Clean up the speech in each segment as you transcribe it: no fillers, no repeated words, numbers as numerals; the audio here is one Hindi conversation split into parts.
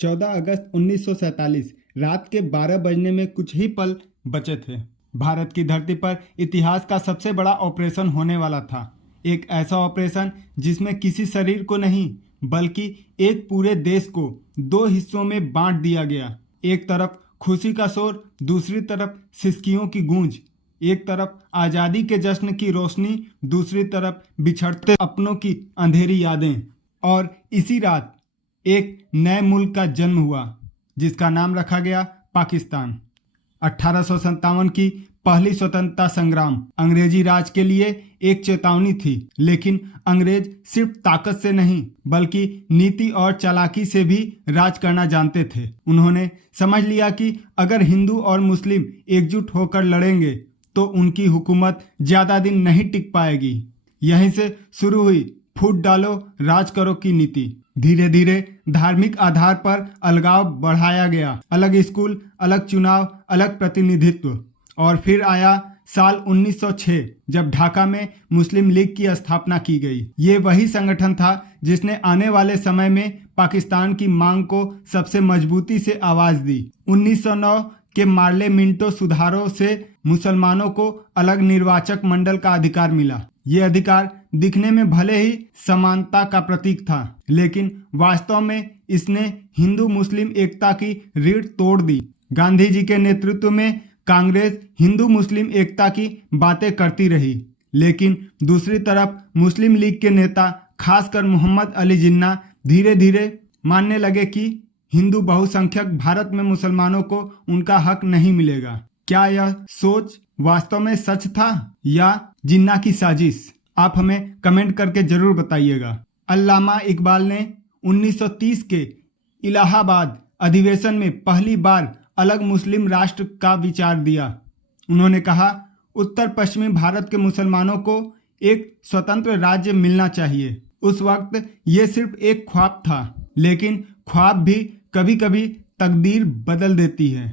14 अगस्त 1947 रात के 12 बजने में कुछ ही पल बचे थे। भारत की धरती पर इतिहास का सबसे बड़ा ऑपरेशन होने वाला था। एक ऐसा ऑपरेशन जिसमें किसी शरीर को नहीं बल्कि एक पूरे देश को दो हिस्सों में बांट दिया गया। एक तरफ खुशी का शोर, दूसरी तरफ सिसकियों की गूंज। एक तरफ आज़ादी के जश्न की रोशनी, दूसरी तरफ बिछड़ते अपनों की अंधेरी यादें। और इसी रात एक नए मुल्क का जन्म हुआ जिसका नाम रखा गया पाकिस्तान। 1857 की पहली स्वतंत्रता संग्राम अंग्रेजी राज के लिए एक चेतावनी थी, लेकिन अंग्रेज सिर्फ ताकत से नहीं बल्कि नीति और चालाकी से भी राज करना जानते थे। उन्होंने समझ लिया कि अगर हिंदू और मुस्लिम एकजुट होकर लड़ेंगे तो उनकी हुकूमत ज्यादा दिन नहीं टिक पाएगी। यहीं से शुरू हुई फूट डालो राज करो की नीति। धीरे धीरे धार्मिक आधार पर अलगाव बढ़ाया गया। अलग स्कूल, अलग चुनाव, अलग प्रतिनिधित्व। और फिर आया साल 1906 जब ढाका में मुस्लिम लीग की स्थापना की गई। ये वही संगठन था जिसने आने वाले समय में पाकिस्तान की मांग को सबसे मजबूती से आवाज दी। 1909 के मार्ले मिंटो सुधारों से मुसलमानों को अलग निर्वाचक मंडल का अधिकार मिला। ये अधिकार दिखने में भले ही समानता का प्रतीक था, लेकिन वास्तव में इसने हिंदू मुस्लिम एकता की रीढ़ तोड़ दी। गांधी जी के नेतृत्व में कांग्रेस हिंदू मुस्लिम एकता की बातें करती रही, लेकिन दूसरी तरफ मुस्लिम लीग के नेता खासकर मोहम्मद अली जिन्ना धीरे धीरे मानने लगे कि हिंदू बहुसंख्यक भारत में मुसलमानों को उनका हक नहीं मिलेगा। क्या यह सोच वास्तव में सच था या जिन्ना की साजिश? आप हमें कमेंट करके जरूर बताइएगा। अल्लामा इकबाल ने 1930 के इलाहाबाद अधिवेशन में पहली बार अलग मुस्लिम राष्ट्र का विचार दिया। उन्होंने कहा, उत्तर पश्चिमी भारत के मुसलमानों को एक स्वतंत्र राज्य मिलना चाहिए। उस वक्त ये सिर्फ एक ख्वाब था, लेकिन ख्वाब भी कभी कभी तकदीर बदल देती है।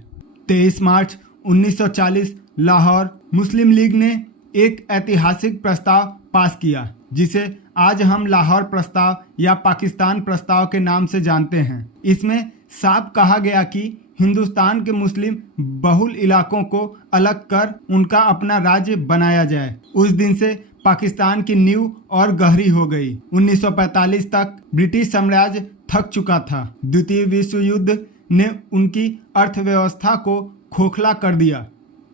23 मार्च 1940 लाहौर मुस्लिम लीग ने एक ऐतिहासिक प्रस्ताव पास किया जिसे आज हम लाहौर प्रस्ताव या पाकिस्तान प्रस्ताव के नाम से जानते हैं। इसमें साफ कहा गया कि हिंदुस्तान के मुस्लिम बहुल इलाकों को अलग कर उनका अपना राज्य बनाया जाए। उस दिन से पाकिस्तान की नींव और गहरी हो गई। 1945 तक ब्रिटिश साम्राज्य थक चुका था। द्वितीय विश्व युद्ध ने उनकी अर्थव्यवस्था को खोखला कर दिया।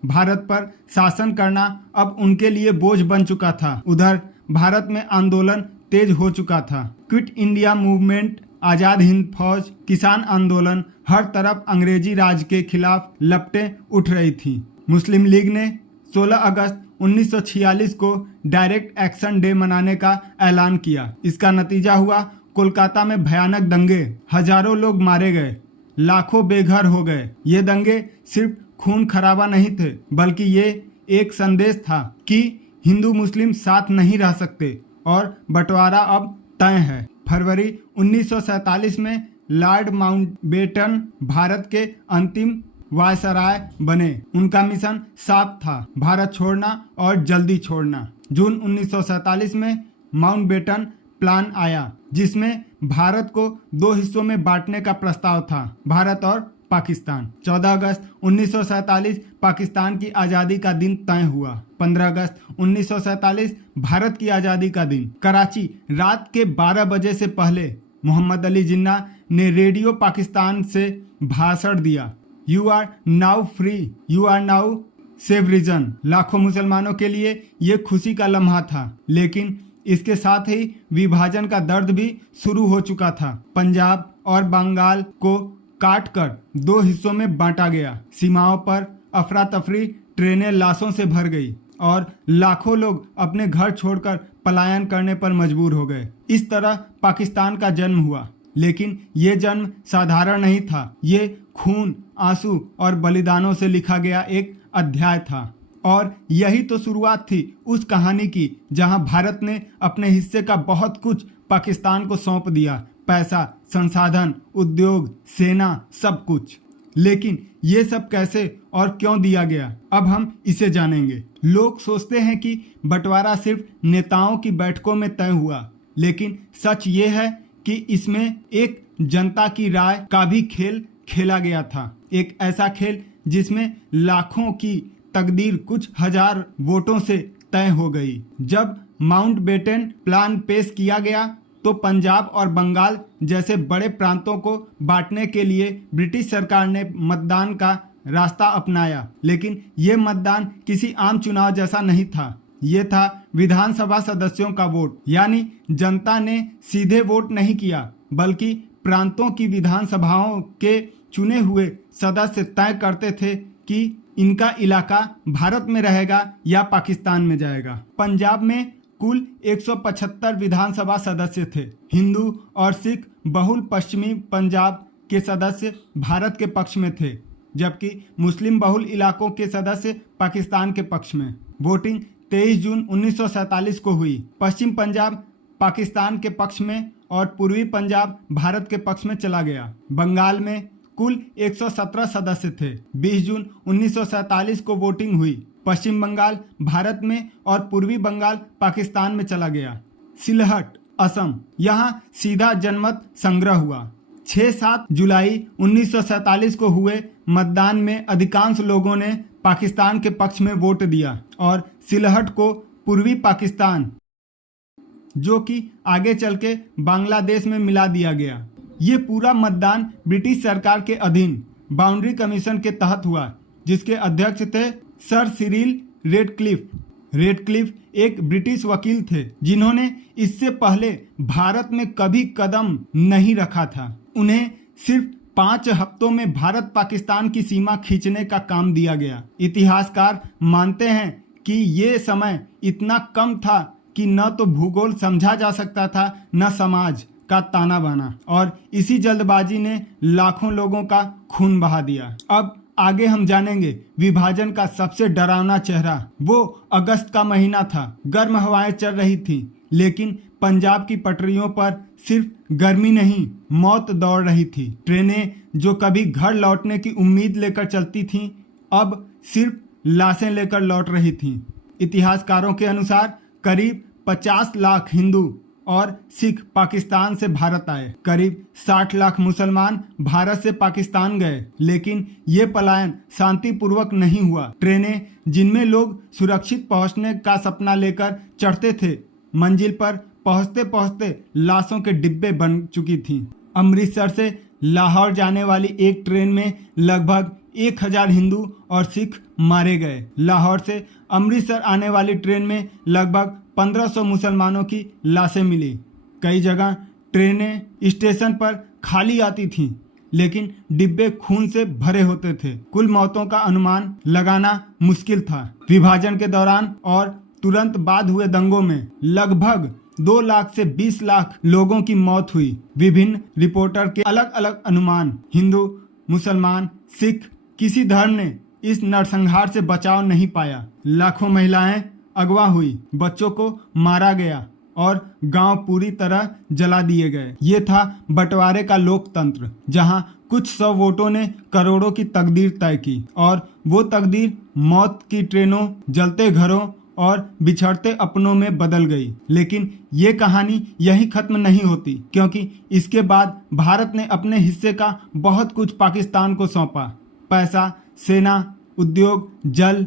भारत पर शासन करना अब उनके लिए बोझ बन चुका था। उधर भारत में आंदोलन तेज हो चुका था। Quit India movement, Azad Hind फौज, किसान आंदोलन, हर तरफ अंग्रेजी राज के खिलाफ लपटें उठ रही थी। मुस्लिम लीग ने 16 अगस्त 1946 को डायरेक्ट एक्शन डे मनाने का ऐलान किया। इसका नतीजा हुआ कोलकाता में भयानक दंगे। हजारों लोग मारे गए, लाखों बेघर हो गए। ये दंगे सिर्फ खून खराबा नहीं थे, बल्कि ये एक संदेश था कि हिंदू मुस्लिम साथ नहीं रह सकते और बंटवारा अब तय है। फरवरी 1947 में लॉर्ड माउंटबेटन भारत के अंतिम वायसराय बने। उनका मिशन साफ था, भारत छोड़ना और जल्दी छोड़ना। जून 1947 में माउंटबेटन प्लान आया जिसमें भारत को दो हिस्सों में बांटने का प्रस्ताव था, भारत और पाकिस्तान। 14 अगस्त 1947 पाकिस्तान की आज़ादी का दिन तय हुआ। 15 अगस्त 1947 भारत की आज़ादी का दिन। कराची, रात के 12 बजे से पहले मोहम्मद अली जिन्ना ने रेडियो पाकिस्तान से भाषण दिया। You are now free, you are now save region. लाखों मुसलमानों के लिए ये खुशी का लम्हा था, लेकिन इसके साथ ही विभाजन का दर्द भी शुरू हो चुका था। पंजाब और बंगाल को काट कर दो हिस्सों में बांटा गया। सीमाओं पर अफरा तफरी, ट्रेनें लाशों से भर गई और लाखों लोग अपने घर छोड़कर पलायन करने पर मजबूर हो गए। इस तरह पाकिस्तान का जन्म हुआ, लेकिन ये जन्म साधारण नहीं था। ये खून, आंसू और बलिदानों से लिखा गया एक अध्याय था। और यही तो शुरुआत थी उस कहानी की जहां भारत ने अपने हिस्से का बहुत कुछ पाकिस्तान को सौंप दिया। पैसा, संसाधन, उद्योग, सेना, सब कुछ। लेकिन ये सब कैसे और क्यों दिया गया, अब हम इसे जानेंगे। लोग सोचते हैं कि बंटवारा सिर्फ नेताओं की बैठकों में तय हुआ, लेकिन सच ये है कि इसमें एक जनता की राय का भी खेल खेला गया था। एक ऐसा खेल जिसमें लाखों की तकदीर कुछ हजार वोटों से तय हो गई। जब माउंटबेटन प्लान पेश किया गया तो पंजाब और बंगाल जैसे बड़े प्रांतों को बांटने के लिए ब्रिटिश सरकार ने मतदान का रास्ता अपनाया, लेकिन ये मतदान किसी आम चुनाव जैसा नहीं था। ये था विधानसभा सदस्यों का वोट, यानी जनता ने सीधे वोट नहीं किया, बल्कि प्रांतों की विधानसभाओं के चुने हुए सदस्य तय करते थे कि इनका इलाका भारत में रहेगा या पाकिस्तान में जाएगा। पंजाब में कुल 175 विधानसभा सदस्य थे। हिंदू और सिख बहुल पश्चिमी पंजाब के सदस्य भारत के पक्ष में थे, जबकि मुस्लिम बहुल इलाकों के सदस्य पाकिस्तान के पक्ष में। वोटिंग 23 जून 1947 को हुई। पश्चिम पंजाब पाकिस्तान के पक्ष में और पूर्वी पंजाब भारत के पक्ष में चला गया। बंगाल में कुल 117 सदस्य थे। 20 जून 1947 को वोटिंग हुई। पश्चिम बंगाल भारत में और पूर्वी बंगाल पाकिस्तान में चला गया। सिलहट असम, यहाँ सीधा जनमत संग्रह हुआ। 6-7 जुलाई 1947 को हुए मतदान में अधिकांश लोगों ने पाकिस्तान के पक्ष में वोट दिया और सिलहट को पूर्वी पाकिस्तान, जो कि आगे चल के बांग्लादेश में मिला दिया गया। ये पूरा मतदान ब्रिटिश सरकार के अधीन बाउंड्री कमीशन के तहत हुआ, जिसके अध्यक्ष थे सर सिरिल रेडक्लिफ। रेडक्लिफ एक ब्रिटिश वकील थे जिन्होंने इससे पहले भारत में कभी कदम नहीं रखा था। उन्हें सिर्फ 5 हफ्तों में भारत पाकिस्तान की सीमा खींचने का काम दिया गया। इतिहासकार मानते हैं कि ये समय इतना कम था कि न तो भूगोल समझा जा सकता था, न समाज का ताना बाना, और इसी जल्दबाजी ने लाखों लोगों का खून बहा दिया। अब आगे हम जानेंगे विभाजन का सबसे डरावना चेहरा। वो अगस्त का महीना था। गर्म हवाएं चल रही थी, लेकिन पंजाब की पटरियों पर सिर्फ गर्मी नहीं, मौत दौड़ रही थी। ट्रेनें जो कभी घर लौटने की उम्मीद लेकर चलती थीं, अब सिर्फ लाशें लेकर लौट रही थीं। इतिहासकारों के अनुसार करीब 50 लाख हिंदू और सिख पाकिस्तान से भारत आए। करीब 60 लाख मुसलमान भारत से पाकिस्तान गए, लेकिन ये पलायन शांतिपूर्वक नहीं हुआ। ट्रेनें जिनमें लोग सुरक्षित पहुंचने का सपना लेकर चढ़ते थे, मंजिल पर पहुंचते पहुंचते लाशों के डिब्बे बन चुकी थीं। अमृतसर से लाहौर जाने वाली एक ट्रेन में लगभग 1000 हिंदू और सिख मारे गए। लाहौर से अमृतसर आने वाली ट्रेन में लगभग 1500 मुसलमानों की लाशें मिली। कई जगह ट्रेनें स्टेशन पर खाली आती थीं, लेकिन डिब्बे खून से भरे होते थे। कुल मौतों का अनुमान लगाना मुश्किल था। विभाजन के दौरान और तुरंत बाद हुए दंगों में लगभग 2 लाख से 20 लाख लोगों की मौत हुई। विभिन्न रिपोर्टर के अलग अलग अनुमान। हिंदू, मुसलमान, सिख, किसी धर्म ने इस नरसंहार से बचाव नहीं पाया। लाखों महिलाएं अगवा हुई, बच्चों को मारा गया और गांव पूरी तरह जला दिए गए। ये था बंटवारे का लोकतंत्र, जहां कुछ 100 वोटों ने करोड़ों की तकदीर तय की, और वो तकदीर मौत की ट्रेनों, जलते घरों और बिछड़ते अपनों में बदल गई। लेकिन ये कहानी यही खत्म नहीं होती, क्योंकि इसके बाद भारत ने अपने हिस्से का बहुत कुछ पाकिस्तान को सौंपा। पैसा, सेना, उद्योग, जल।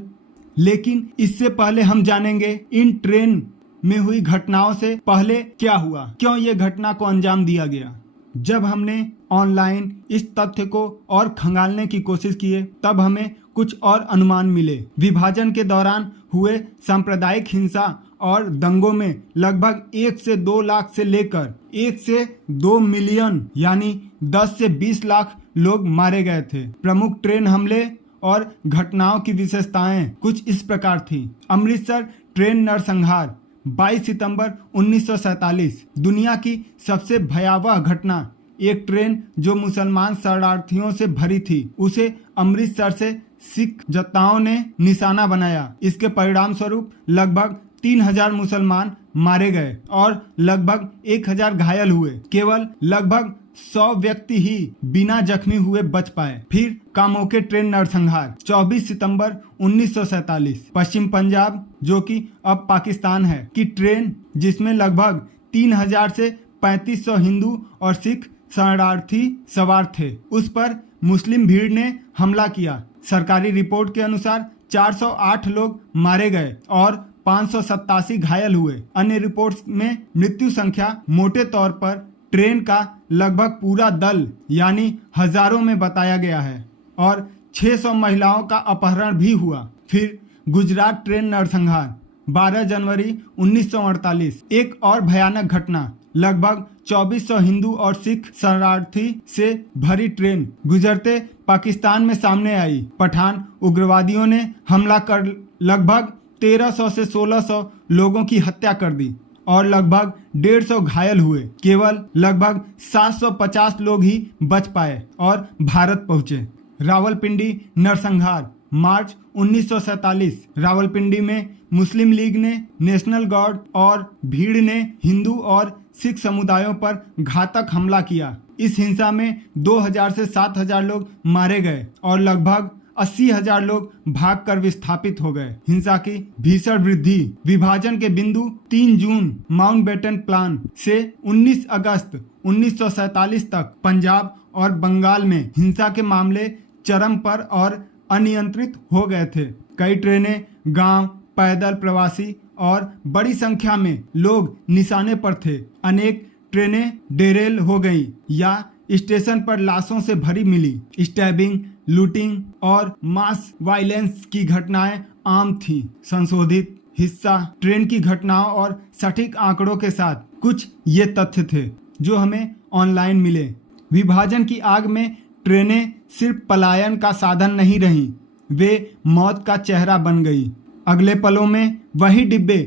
लेकिन इससे पहले हम जानेंगे इन ट्रेन में हुई घटनाओं से पहले क्या हुआ, क्यों ये घटना को अंजाम दिया गया। जब हमने ऑनलाइन इस तथ्य को और खंगालने की कोशिश किए, तब हमें कुछ और अनुमान मिले। विभाजन के दौरान हुए सांप्रदायिक हिंसा और दंगों में लगभग 1 से 2 लाख से लेकर 1 से 2 मिलियन यानी 10 से 20 लाख लोग मारे गए थे। प्रमुख ट्रेन हमले और घटनाओं की विशेषताएं कुछ इस प्रकार थी। अमृतसर ट्रेन नरसंहार 22 सितंबर 1947। दुनिया की सबसे भयावह घटना। एक ट्रेन जो मुसलमान शरणार्थियों से भरी थी, उसे अमृतसर से सिख जत्थाओं ने निशाना बनाया। इसके परिणाम स्वरूप लगभग 3000 मुसलमान मारे गए और लगभग 1000 घायल हुए। केवल लगभग 100 व्यक्ति ही बिना जख्मी हुए बच पाए। फिर कामोके ट्रेन नरसंहार 24 सितंबर 1947। पश्चिम पंजाब, जो कि अब पाकिस्तान है, की ट्रेन, जिसमें लगभग 3000 से 3500 हिंदू और सिख शरणार्थी सवार थे, उस पर मुस्लिम भीड़ ने हमला किया। सरकारी रिपोर्ट के अनुसार 408 लोग मारे गए और 587 घायल हुए। अन्य रिपोर्ट्स में मृत्यु संख्या मोटे तौर पर ट्रेन का लगभग पूरा दल यानी हजारों में बताया गया है और 600 महिलाओं का अपहरण भी हुआ। फिर गुजरात ट्रेन नरसंहार 12 जनवरी 1948। एक और भयानक घटना, लगभग 2400 हिंदू और सिख शरणार्थी से भरी ट्रेन गुजरते पाकिस्तान में सामने आई। पठान उग्रवादियों ने हमला कर लगभग 1300 से 1600 लोगों की हत्या कर दी और लगभग 150 घायल हुए। केवल लगभग 750 लोग ही बच पाए और भारत पहुंचे। रावलपिंडी नरसंहार मार्च 1947। रावलपिंडी में मुस्लिम लीग ने, नेशनल गार्ड और भीड़ ने हिंदू और सिख समुदायों पर घातक हमला किया। इस हिंसा में 2000 से 7000 लोग मारे गए और लगभग 80,000 लोग भागकर विस्थापित हो गए। हिंसा की भीषण वृद्धि, विभाजन के बिंदु 3 जून माउंटबेटन प्लान से 19 अगस्त 1947 तक पंजाब और बंगाल में हिंसा के मामले चरम पर और अनियंत्रित हो गए थे। कई ट्रेनें, गांव, पैदल प्रवासी और बड़ी संख्या में लोग निशाने पर थे। अनेक ट्रेनें डेरेल हो गई या स्टेशन पर लाशों से भरी मिली। स्टैबिंग, लूटिंग और मास वायलेंस की घटनाएं आम थीं। संशोधित हिस्सा ट्रेन की घटनाओं और सटीक आंकड़ों के साथ कुछ ये तथ्य थे जो हमें ऑनलाइन मिले। विभाजन की आग में ट्रेनें सिर्फ पलायन का साधन नहीं रहीं, वे मौत का चेहरा बन गई। अगले पलों में वही डिब्बे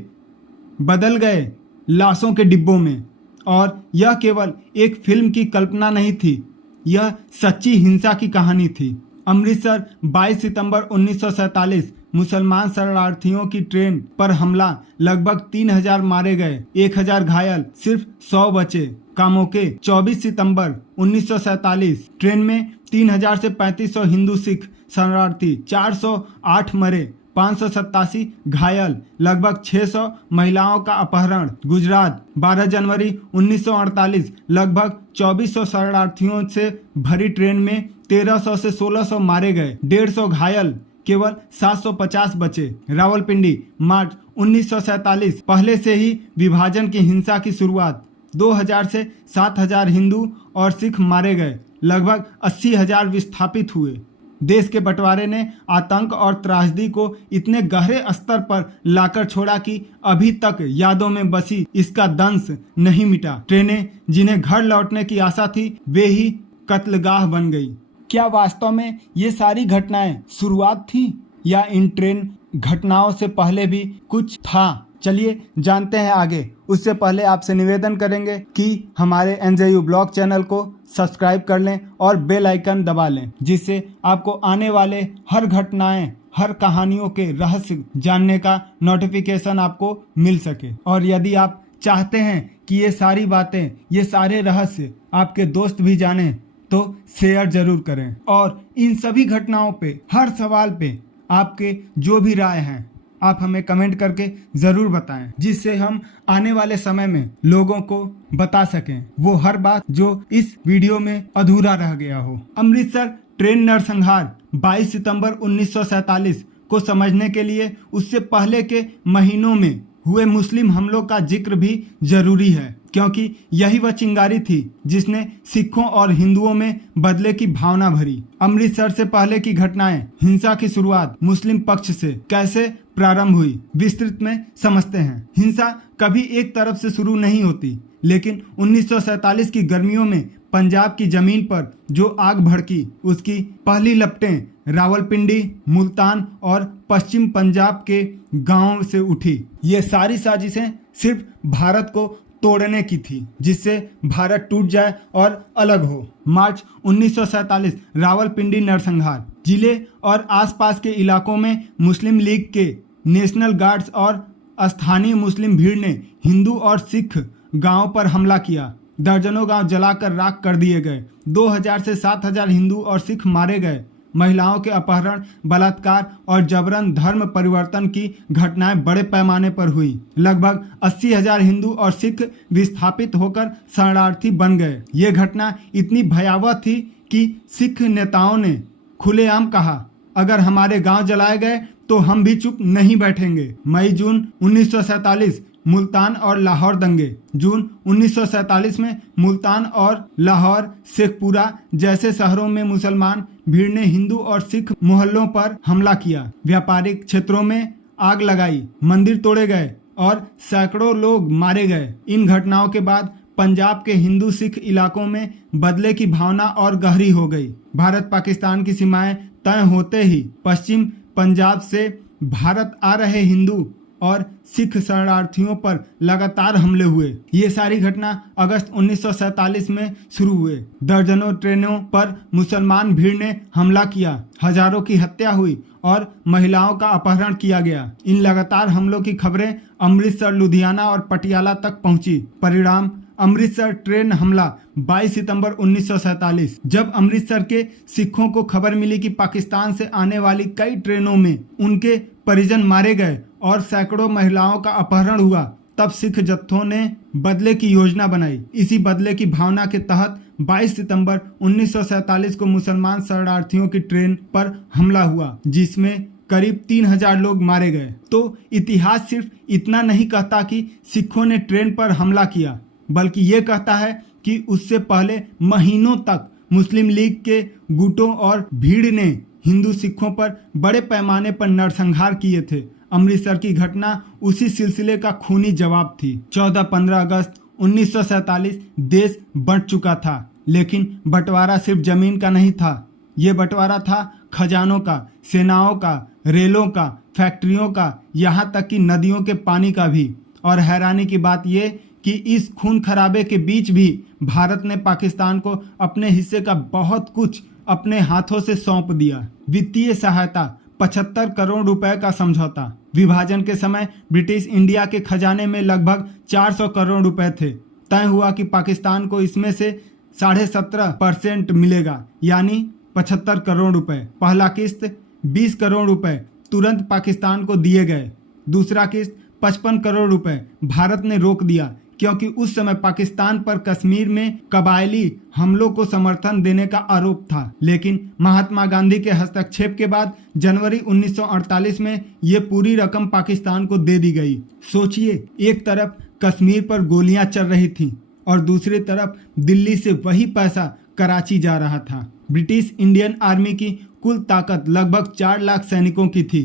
बदल गए लाशों के डिब्बों में। और यह केवल एक फिल्म की कल्पना नहीं थी, यह सच्ची हिंसा की कहानी थी। अमृतसर 22 सितंबर 1947। मुसलमान शरणार्थियों की ट्रेन पर हमला, लगभग 3000 मारे गए, 1000 घायल, सिर्फ 100 बचे। कामोके 24 सितंबर 1947। ट्रेन में 3000 से 3500 हिंदू सिख शरणार्थी, 408 मरे, 587 घायल, लगभग 600 महिलाओं का अपहरण। गुजरात 12 जनवरी 1948। लगभग 2400 शरणार्थियों से भरी ट्रेन में 1300 से 1600 मारे गए, 150 घायल, केवल 750 बचे। रावलपिंडी मार्च 1947। पहले से ही विभाजन की हिंसा की शुरुआत। 2000 से 7000 हिंदू और सिख मारे गए, लगभग 80,000 विस्थापित हुए। देश के बंटवारे ने आतंक और त्रासदी को इतने गहरे स्तर पर लाकर छोड़ा कि अभी तक यादों में बसी इसका दंश नहीं मिटा। ट्रेनें जिन्हें घर लौटने की आशा थी, वे ही कत्लगाह बन गई। क्या वास्तव में ये सारी घटनाएं शुरुआत थी या इन ट्रेन घटनाओं से पहले भी कुछ था? चलिए जानते हैं आगे। उससे पहले आपसे निवेदन करेंगे कि हमारे एनजेयू ब्लॉग चैनल को सब्सक्राइब कर लें और बेल आइकन दबा लें, जिससे आपको आने वाले हर घटनाएं, हर कहानियों के रहस्य जानने का नोटिफिकेशन आपको मिल सके। और यदि आप चाहते हैं कि ये सारी बातें, ये सारे रहस्य आपके दोस्त भी जानें, तो शेयर जरूर करें। और इन सभी घटनाओं पे, हर सवाल पे आपके जो भी राय हैं, आप हमें कमेंट करके ज़रूर बताएं, जिससे हम आने वाले समय में लोगों को बता सकें वो हर बात जो इस वीडियो में अधूरा रह गया हो। अमृतसर ट्रेन नरसंहार 22 सितंबर 1947 को समझने के लिए उससे पहले के महीनों में हुए मुस्लिम हमलों का जिक्र भी जरूरी है, क्योंकि यही वह चिंगारी थी जिसने सिखों और हिंदुओं में बदले की भावना भरी। अमृतसर से पहले की घटनाएं, हिंसा की शुरुआत मुस्लिम पक्ष से कैसे प्रारंभ हुई, विस्तृत में समझते हैं। हिंसा कभी एक तरफ से शुरू नहीं होती, लेकिन 1947 की गर्मियों में पंजाब की जमीन पर जो आग भड़की, उसकी पहली लपटें रावलपिंडी, मुल्तान और पश्चिम पंजाब के गांवों से उठी। ये सारी साजिशें सिर्फ भारत को तोड़ने की थी, जिससे भारत टूट जाए और अलग हो। मार्च 1947 रावलपिंडी नरसंहार। जिले और आसपास के इलाकों में मुस्लिम लीग के, नेशनल गार्ड्स और स्थानीय मुस्लिम भीड़ ने हिंदू और सिख गांवों पर हमला किया। दर्जनों गांव जलाकर राख कर दिए गए। 2000 से 7000 हिंदू और सिख मारे गए महिलाओं के अपहरण, बलात्कार और जबरन धर्म परिवर्तन की घटनाएं बड़े पैमाने पर हुई। लगभग 80,000 हिंदू और सिख विस्थापित होकर शरणार्थी बन गए। ये घटना इतनी भयावह थी कि सिख नेताओं ने खुलेआम कहा, अगर हमारे गांव जलाए गए तो हम भी चुप नहीं बैठेंगे। मई जून 1947 मुल्तान और लाहौर दंगे। जून 1947 में मुल्तान और लाहौर, शेखपुरा जैसे शहरों में मुसलमान भीड़ ने हिंदू और सिख मोहल्लों पर हमला किया, व्यापारिक क्षेत्रों में आग लगाई, मंदिर तोड़े गए और सैकड़ों लोग मारे गए। इन घटनाओं के बाद पंजाब के हिंदू सिख इलाकों में बदले की भावना और गहरी हो गई। भारत पाकिस्तान की सीमाएं तय होते ही पश्चिम पंजाब से भारत आ रहे हिंदू और सिख शरणार्थियों पर लगातार हमले हुए। ये सारी घटना अगस्त 1947 में शुरू हुए। दर्जनों ट्रेनों पर मुसलमान भीड़ ने हमला किया, हजारों की हत्या हुई और महिलाओं का अपहरण किया गया। इन लगातार हमलों की खबरें अमृतसर, लुधियाना और पटियाला तक पहुंची। परिणाम अमृतसर ट्रेन हमला 22 सितंबर 1947। जब अमृतसर के सिखों को खबर मिली कि पाकिस्तान से आने वाली कई ट्रेनों में उनके परिजन मारे गए और सैकड़ों महिलाओं का अपहरण हुआ, तब सिख जत्थों ने बदले की योजना बनाई। इसी बदले की भावना के तहत 22 सितंबर 1947 को मुसलमान शरणार्थियों की ट्रेन पर हमला हुआ, जिसमें करीब 3,000 लोग मारे गए। तो इतिहास सिर्फ इतना नहीं कहता कि सिखों ने ट्रेन पर हमला किया, बल्कि ये कहता है कि उससे पहले महीनों तक मुस्लिम लीग के गुटों और भीड़ ने हिंदू सिखों पर बड़े पैमाने पर नरसंहार किए थे। अमृतसर की घटना उसी सिलसिले का खूनी जवाब थी। 14-15 अगस्त 1947 देश बंट चुका था, लेकिन बंटवारा सिर्फ जमीन का नहीं था। ये बंटवारा था खजानों का, सेनाओं का, रेलों का, फैक्ट्रियों का, यहाँ तक कि नदियों के पानी का भी। और हैरानी की बात ये कि इस खून खराबे के बीच भी भारत ने पाकिस्तान को अपने हिस्से का बहुत कुछ अपने हाथों से सौंप दिया। वित्तीय सहायता 75 करोड़ रुपए का समझौता। विभाजन के समय ब्रिटिश इंडिया के खजाने में लगभग 400 करोड़ रुपए थे। तय हुआ कि पाकिस्तान को इसमें से 17.5% मिलेगा, यानी 75 करोड़ रुपए। पहला किस्त 20 करोड़ रुपए तुरंत पाकिस्तान को दिए गए। दूसरा किस्त 55 करोड़ रुपए भारत ने रोक दिया, क्योंकि उस समय पाकिस्तान पर कश्मीर में कबायली हमलों को समर्थन देने का आरोप था। लेकिन महात्मा गांधी के हस्तक्षेप के बाद जनवरी 1948 में ये पूरी रकम पाकिस्तान को दे दी गई। सोचिए, एक तरफ कश्मीर पर गोलियां चल रही थीं और दूसरी तरफ दिल्ली से वही पैसा कराची जा रहा था। ब्रिटिश इंडियन आर्मी की कुल ताकत लगभग 4 लाख सैनिकों की थी।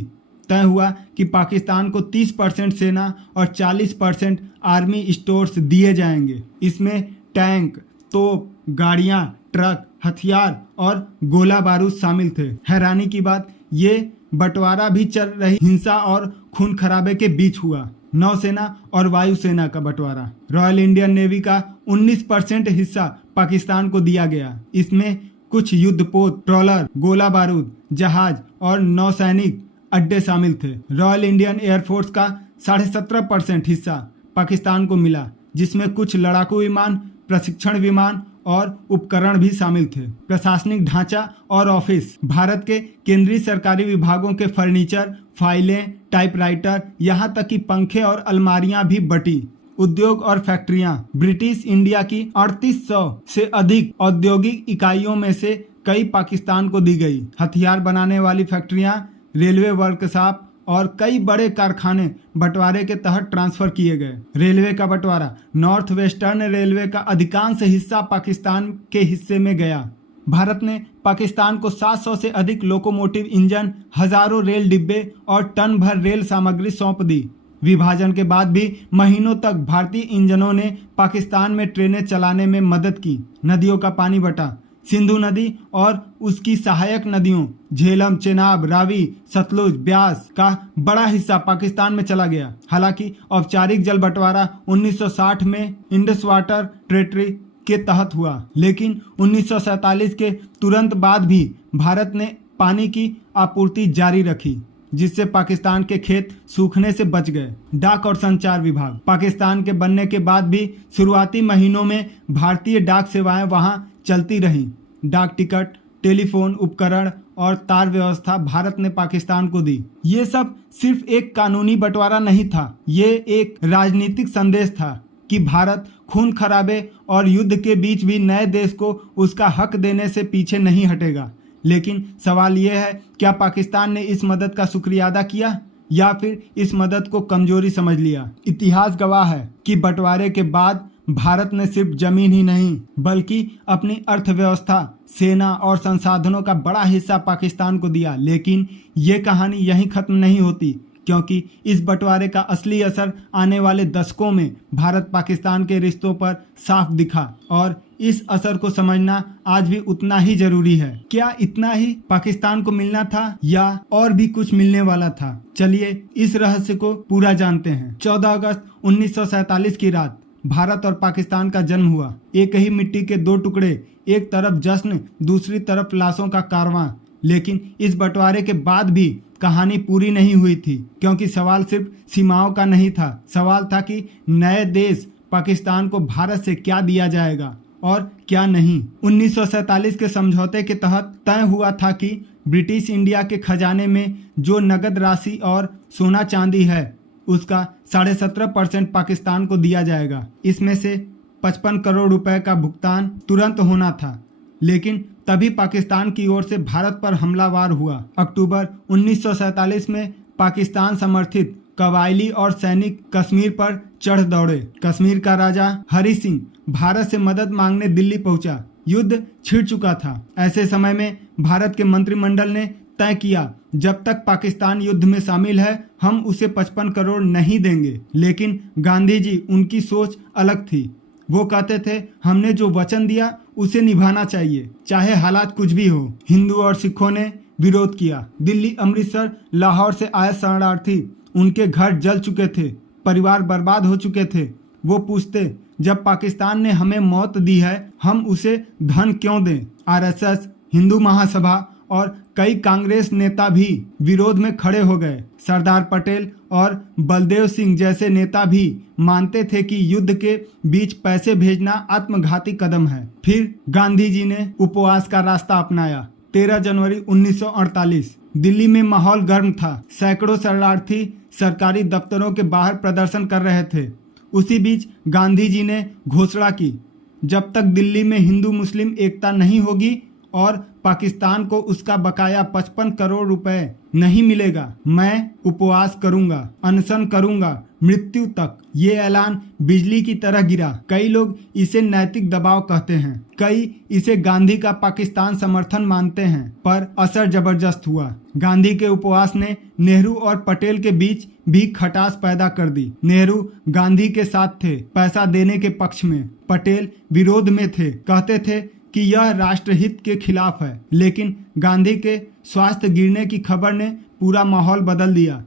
तय हुआ कि पाकिस्तान को 30% सेना और 40% आर्मी स्टोर्स दिए जाएंगे। इसमें टैंक, तोप, गाड़ियां, ट्रक, हथियार और गोला बारूद शामिल थे। हैरानी की बात, ये बंटवारा भी चल रही हिंसा और खून खराबे के बीच हुआ। नौसेना और वायुसेना का बंटवारा। रॉयल इंडियन नेवी का 19% हिस्सा पाकिस्तान को दिया गया। इसमें कुछ युद्धपोत, ट्रॉलर, गोला बारूद, जहाज और नौसैनिक अड्डे शामिल थे। रॉयल इंडियन एयरफोर्स का 17.5% हिस्सा पाकिस्तान को मिला, जिसमें कुछ लड़ाकू विमान, प्रशिक्षण विमान और उपकरण भी शामिल थे। प्रशासनिक ढांचा और ऑफिस। भारत के केंद्रीय सरकारी विभागों के फर्नीचर, फाइलें, टाइपराइटर, यहाँ तक कि पंखे और अलमारियां भी बटी। उद्योग और फैक्ट्रियां। ब्रिटिश इंडिया की 3800 से अधिक औद्योगिक इकाइयों में से कई पाकिस्तान को दी गई। हथियार बनाने वाली फैक्ट्रियां, रेलवे वर्कशॉप और कई बड़े कारखाने बंटवारे के तहत ट्रांसफर किए गए। रेलवे का बंटवारा। नॉर्थ वेस्टर्न रेलवे का अधिकांश हिस्सा पाकिस्तान के हिस्से में गया। भारत ने पाकिस्तान को 700 से अधिक लोकोमोटिव इंजन, हजारों रेल डिब्बे और टन भर रेल सामग्री सौंप दी। विभाजन के बाद भी महीनों तक भारतीय इंजनों ने पाकिस्तान में ट्रेनें चलाने में मदद की। नदियों का पानी बटा। सिंधु नदी और उसकी सहायक नदियों झेलम, चेनाब, रावी, सतलुज, ब्यास का बड़ा हिस्सा पाकिस्तान में चला गया। हालांकि औपचारिक जल बंटवारा 1960 में इंडस वाटर टेरिटरी के तहत हुआ, लेकिन 1947 के तुरंत बाद भी भारत ने पानी की आपूर्ति जारी रखी, जिससे पाकिस्तान के खेत सूखने से बच गए। डाक और संचार विभाग। पाकिस्तान के बनने के बाद भी शुरुआती महीनों में भारतीय डाक सेवाएं वहां चलती रहीं। डाक टिकट, टेलीफोन उपकरण और तार व्यवस्था भारत ने पाकिस्तान को दी। ये सब सिर्फ एक कानूनी बंटवारा नहीं था, ये एक राजनीतिक संदेश था कि भारत खून खराबे और युद्ध के बीच भी नए देश को उसका हक देने से पीछे नहीं हटेगा। लेकिन सवाल यह है, क्या पाकिस्तान ने इस मदद का शुक्रिया अदा किया या फिर इस मदद को कमजोरी समझ लिया? इतिहास गवाह है कि बंटवारे के बाद भारत ने सिर्फ जमीन ही नहीं बल्कि अपनी अर्थव्यवस्था, सेना और संसाधनों का बड़ा हिस्सा पाकिस्तान को दिया। लेकिन ये कहानी यहीं खत्म नहीं होती, क्योंकि इस बंटवारे का असली असर आने वाले दशकों में भारत पाकिस्तान के रिश्तों पर साफ दिखा और इस असर को समझना आज भी उतना ही जरूरी है। क्या इतना ही पाकिस्तान को मिलना था या और भी कुछ मिलने वाला था? चलिए इस रहस्य को पूरा जानते हैं। 14 अगस्त 1947 की रात भारत और पाकिस्तान का जन्म हुआ। एक ही मिट्टी के दो टुकड़े, एक तरफ जश्न, दूसरी तरफ लाशों का कारवां। लेकिन इस बंटवारे के बाद भी कहानी पूरी नहीं हुई थी, क्योंकि सवाल सिर्फ सीमाओं का नहीं था। सवाल था कि नए देश पाकिस्तान को भारत से क्या दिया जाएगा और क्या नहीं। 1947 के समझौते के तहत तय हुआ था कि ब्रिटिश इंडिया के खजाने में जो नगद राशि और सोना चांदी है उसका 17.5% पाकिस्तान को दिया जाएगा। इसमें से 55 करोड़ रुपए का भुगतान तुरंत होना था। लेकिन तभी पाकिस्तान की ओर से भारत पर हमलावार हुआ। अक्टूबर 1947 में पाकिस्तान समर्थित कबायली और सैनिक कश्मीर पर चढ़ दौड़े। कश्मीर का राजा हरि सिंह भारत से मदद मांगने दिल्ली पहुंचा। युद्ध छिड़ चुका था। ऐसे समय में भारत के मंत्रिमंडल ने तय किया, जब तक पाकिस्तान युद्ध में शामिल है हम उसे 55 करोड़ नहीं देंगे। लेकिन गांधी जी, उनकी सोच अलग थी। वो कहते थे, हमने जो वचन दिया उसे निभाना चाहिए, चाहे हालात कुछ भी हो। हिंदू और सिखों ने विरोध किया। दिल्ली, अमृतसर, लाहौर से आए शरणार्थी, उनके घर जल चुके थे, परिवार बर्बाद हो चुके थे। वो पूछते, जब पाकिस्तान ने हमें मौत दी है हम उसे धन क्यों दें? आरएसएस, हिंदू महासभा और कई कांग्रेस नेता भी विरोध में खड़े हो गए। सरदार पटेल और बलदेव सिंह जैसे नेता भी मानते थे कि युद्ध के बीच पैसे भेजना आत्मघाती कदम है। फिर गांधी जी ने उपवास का रास्ता अपनाया। 13 जनवरी 1948 दिल्ली में माहौल गर्म था। सैकड़ों शरणार्थी सरकारी दफ्तरों के बाहर प्रदर्शन कर रहे थे। उसी बीच गांधी जी ने घोषणा की, जब तक दिल्ली में हिंदू मुस्लिम एकता नहीं होगी और पाकिस्तान को उसका बकाया 55 करोड़ रुपए नहीं मिलेगा, मैं उपवास करूंगा, अनशन करूंगा, मृत्यु तक। ये ऐलान बिजली की तरह गिरा। कई लोग इसे नैतिक दबाव कहते हैं, कई इसे गांधी का पाकिस्तान समर्थन मानते हैं, पर असर जबरदस्त हुआ। गांधी के उपवास ने नेहरू और पटेल के बीच भी खटास पैदा कर दी। नेहरू गांधी के साथ थे, पैसा देने के पक्ष में। पटेल विरोध में थे, कहते थे कि यह राष्ट्रहित के खिलाफ है। लेकिन गांधी के स्वास्थ्य गिरने की खबर ने पूरा माहौल बदल दिया।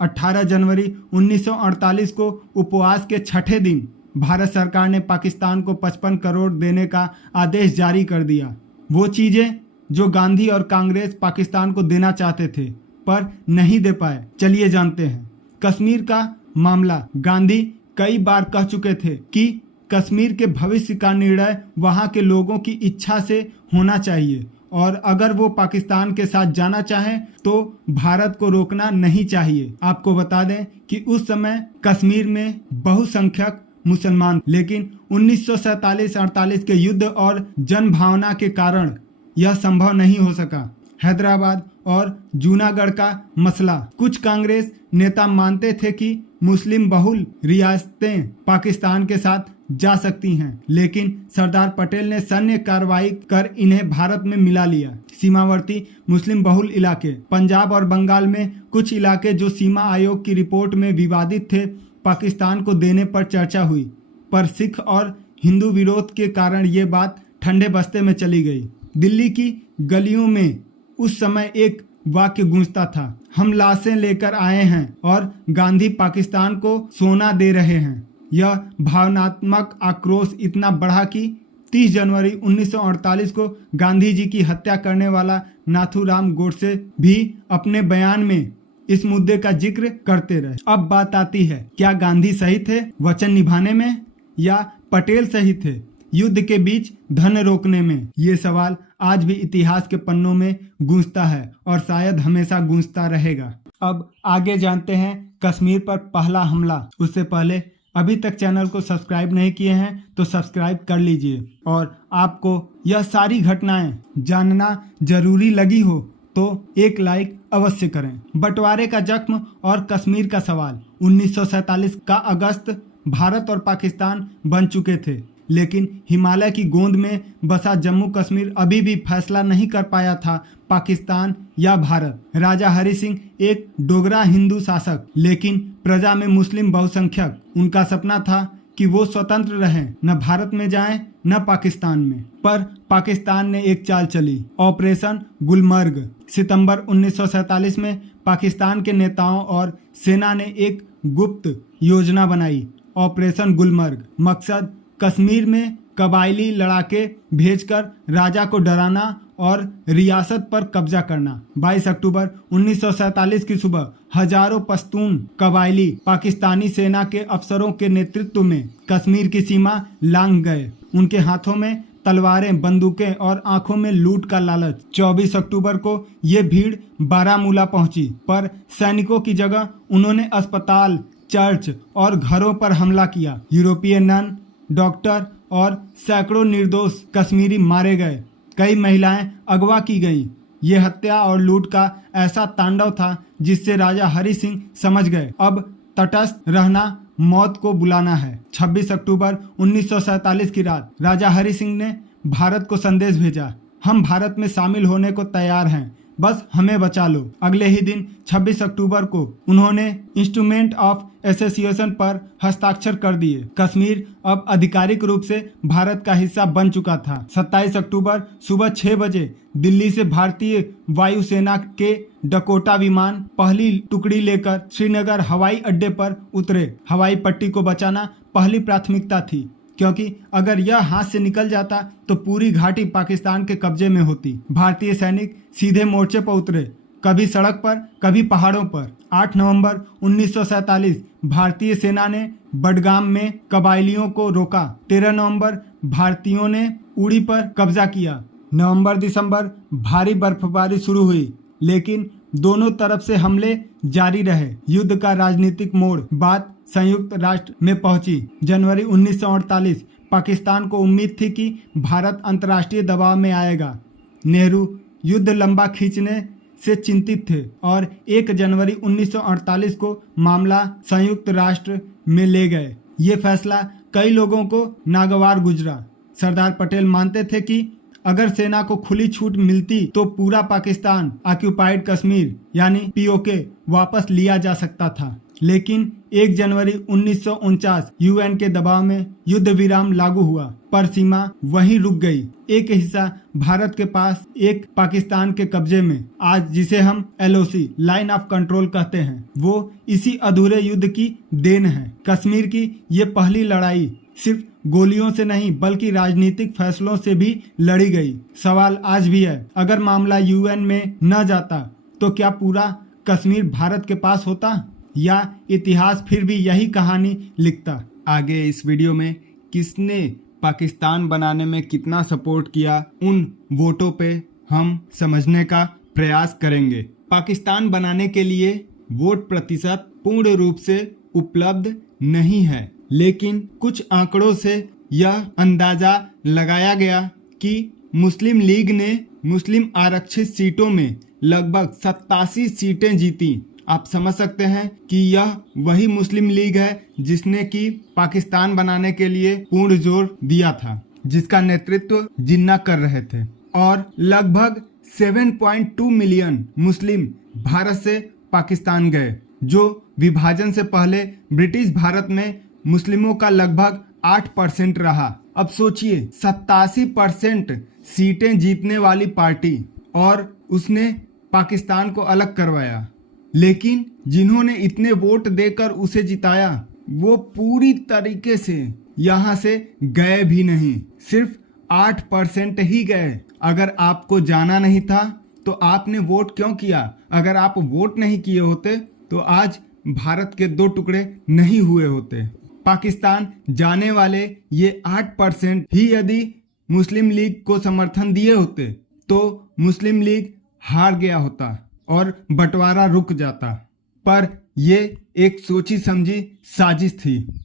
18 जनवरी 1948 को उपवास के छठे दिन भारत सरकार ने पाकिस्तान को 55 करोड़ देने का आदेश जारी कर दिया। वो चीजें जो गांधी और कांग्रेस पाकिस्तान को देना चाहते थे पर नहीं दे पाए। चलिए जानते हैं। कश्मीर का मामला। गांधी कई बार कह चुके थे कि कश्मीर के भविष्य का निर्णय वहां के लोगों की इच्छा से होना चाहिए और अगर वो पाकिस्तान के साथ जाना चाहें तो भारत को रोकना नहीं चाहिए। आपको बता दें कि उस समय कश्मीर में बहुसंख्यक मुसलमान, लेकिन 1947-48 के युद्ध और जनभावना के कारण यह संभव नहीं हो सका। हैदराबाद और जूनागढ़ का मसला। कुछ कांग्रेस नेता मानते थे कि मुस्लिम बहुल रियासतें पाकिस्तान के साथ जा सकती हैं, लेकिन सरदार पटेल ने सैन्य कार्रवाई कर इन्हें भारत में मिला लिया। सीमावर्ती मुस्लिम बहुल इलाके। पंजाब और बंगाल में कुछ इलाके जो सीमा आयोग की रिपोर्ट में विवादित थे, पाकिस्तान को देने पर चर्चा हुई, पर सिख और हिंदू विरोध के कारण ये बात ठंडे बस्ते में चली गई। दिल्ली की गलियों में उस समय एक वाक्य गूंजता था, हम लाशें लेकर आए हैं और गांधी पाकिस्तान को सोना दे रहे हैं। यह भावनात्मक आक्रोश इतना बढ़ा कि 30 जनवरी 1948 को गांधी जी की हत्या करने वाला नाथूराम गोडसे भी अपने बयान में इस मुद्दे का जिक्र करते रहे। अब बात आती है, क्या गांधी सही थे वचन निभाने में या पटेल सही थे युद्ध के बीच धन रोकने में? ये सवाल आज भी इतिहास के पन्नों में गूंजता है और शायद हमेशा गूंजता रहेगा। अब आगे जानते हैं कश्मीर पर पहला हमला। उससे पहले अभी तक चैनल को सब्सक्राइब नहीं किए हैं तो सब्सक्राइब कर लीजिए, और आपको यह सारी घटनाएं जानना जरूरी लगी हो तो एक लाइक अवश्य करें। बंटवारे का जख्म और कश्मीर का सवाल। 1947 का अगस्त भारत और पाकिस्तान बन चुके थे, लेकिन हिमालय की गोंद में बसा जम्मू कश्मीर अभी भी फैसला नहीं कर पाया था पाकिस्तान या भारत। राजा हरि सिंह एक डोगरा हिंदू शासक, लेकिन प्रजा में मुस्लिम बहुसंख्यक। उनका सपना था कि वो स्वतंत्र रहें, न भारत में जाएं न पाकिस्तान में। पर पाकिस्तान ने एक चाल चली, ऑपरेशन गुलमर्ग। सितंबर 1947 में पाकिस्तान के नेताओं और सेना ने एक गुप्त योजना बनाई, ऑपरेशन गुलमर्ग। मकसद कश्मीर में कबायली लड़ाके भेजकर राजा को डराना और रियासत पर कब्जा करना। 22 अक्टूबर 1947 की सुबह हजारों पश्तून कबायली पाकिस्तानी सेना के अफसरों के नेतृत्व में कश्मीर की सीमा लांघ गए। उनके हाथों में तलवारें, बंदूकें और आंखों में लूट का लालच। 24 अक्टूबर को ये भीड़ बारामूला पहुंची, पर सैनिकों की जगह उन्होंने अस्पताल, चर्च और घरों पर हमला किया। यूरोपीय नन, डॉक्टर और सैकड़ों निर्दोष कश्मीरी मारे गए। कई महिलाएं अगवा की गईं। ये हत्या और लूट का ऐसा तांडव था जिससे राजा हरि सिंह समझ गए, अब तटस्थ रहना मौत को बुलाना है। 26 अक्टूबर 1947 की रात राजा हरि सिंह ने भारत को संदेश भेजा, हम भारत में शामिल होने को तैयार हैं, बस हमें बचा लो। अगले ही दिन 26 अक्टूबर को उन्होंने इंस्ट्रूमेंट ऑफ एसोसिएशन पर हस्ताक्षर कर दिए। कश्मीर अब आधिकारिक रूप से भारत का हिस्सा बन चुका था। 27 अक्टूबर सुबह 6 बजे दिल्ली से भारतीय वायुसेना के डकोटा विमान पहली टुकड़ी लेकर श्रीनगर हवाई अड्डे पर उतरे। हवाई पट्टी को बचाना पहली प्राथमिकता थी, क्योंकि अगर यह हाथ से निकल जाता तो पूरी घाटी पाकिस्तान के कब्जे में होती। भारतीय सैनिक सीधे मोर्चे पर उतरे, कभी सड़क पर कभी पहाड़ों पर। 8 नवंबर 1947 भारतीय सेना ने बडगाम में कबायलियों को रोका। 13 नवंबर भारतीयों ने उड़ी पर कब्जा किया। नवंबर दिसंबर भारी बर्फबारी शुरू हुई, लेकिन दोनों तरफ से हमले जारी रहे। युद्ध का राजनीतिक मोड़। बात संयुक्त राष्ट्र में पहुंची। जनवरी 1948 पाकिस्तान को उम्मीद थी कि भारत अंतर्राष्ट्रीय दबाव में आएगा। नेहरू युद्ध लंबा खींचने से चिंतित थे और 1 जनवरी 1948 को मामला संयुक्त राष्ट्र में ले गए। ये फैसला कई लोगों को नागवार गुजरा। सरदार पटेल मानते थे कि अगर सेना को खुली छूट मिलती तो पूरा पाकिस्तान, ऑक्युपाइड कश्मीर यानी पीओके वापस लिया जा सकता था। लेकिन 1 जनवरी 1949 यूएन के दबाव में युद्ध विराम लागू हुआ, पर सीमा वहीं रुक गई। एक हिस्सा भारत के पास, एक पाकिस्तान के कब्जे में। आज जिसे हम LOC लाइन ऑफ कंट्रोल कहते हैं, वो इसी अधूरे युद्ध की देन है। कश्मीर की ये पहली लड़ाई सिर्फ गोलियों से नहीं बल्कि राजनीतिक फैसलों से भी लड़ी गई। सवाल आज भी है, अगर मामला यूएन में न जाता तो क्या पूरा कश्मीर भारत के पास होता, या इतिहास फिर भी यही कहानी लिखता। आगे इस वीडियो में किसने पाकिस्तान बनाने में कितना सपोर्ट किया, उन वोटों पे हम समझने का प्रयास करेंगे। पाकिस्तान बनाने के लिए वोट प्रतिशत पूर्ण रूप से उपलब्ध नहीं है, लेकिन कुछ आंकड़ों से यह अंदाजा लगाया गया कि मुस्लिम लीग ने मुस्लिम आरक्षित सीटों में लगभग 87 सीटें जीती। आप समझ सकते हैं कि यह वही मुस्लिम लीग है जिसने कि पाकिस्तान बनाने के लिए पूर्ण जोर दिया था, जिसका नेतृत्व जिन्ना कर रहे थे। और लगभग 7.2 मिलियन मुस्लिम भारत से पाकिस्तान गए, जो विभाजन से पहले ब्रिटिश भारत में मुस्लिमों का लगभग 8% रहा। अब सोचिए 87% सीटें जीतने वाली पार्टी, और उसने पाकिस्तान को अलग करवाया। लेकिन जिन्होंने इतने वोट देकर उसे जिताया वो पूरी तरीके से यहाँ से गए भी नहीं, सिर्फ 8% ही गए। अगर आपको जाना नहीं था तो आपने वोट क्यों किया? अगर आप वोट नहीं किए होते तो आज भारत के 2 टुकड़े नहीं हुए होते। पाकिस्तान जाने वाले ये 8% ही यदि मुस्लिम लीग को समर्थन दिए होते तो मुस्लिम लीग हार गया होता और बंटवारा रुक जाता। पर ये एक सोची समझी साजिश थी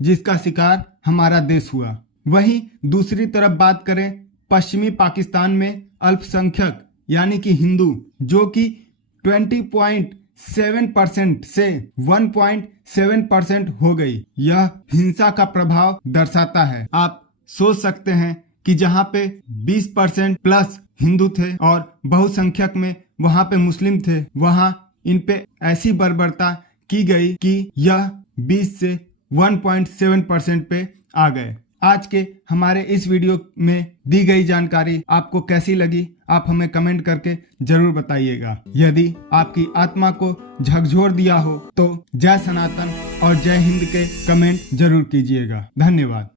जिसका शिकार हमारा देश हुआ। वहीं दूसरी तरफ बात करें पश्चिमी पाकिस्तान में अल्पसंख्यक यानी कि हिंदू, जो कि 20.7% से 1.7% हो गई। यह हिंसा का प्रभाव दर्शाता है। आप सोच सकते हैं कि जहां पे 20% प्लस हिंदू थे और बहुसंख्यक में वहां पे मुस्लिम थे, वहां इन पे ऐसी बर्बरता की गई कि यह 20 से 1.7% पे आ गए। आज के हमारे इस वीडियो में दी गई जानकारी आपको कैसी लगी, आप हमें कमेंट करके जरूर बताइएगा। यदि आपकी आत्मा को झकझोर दिया हो तो जय सनातन और जय हिंद के कमेंट जरूर कीजिएगा। धन्यवाद।